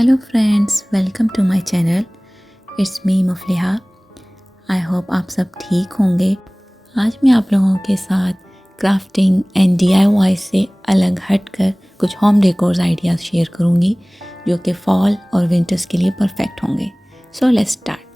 Hello friends, welcome to my channel. It's me मुफलिहा। I hope आप सब ठीक होंगे। आज मैं आप लोगों के साथ क्राफ्टिंग एंड DIY से अलग हटकर कुछ होम डेकोर्स आइडियाज़ शेयर करूंगी जो कि फॉल और विंटर्स के लिए परफेक्ट होंगे। So let's start.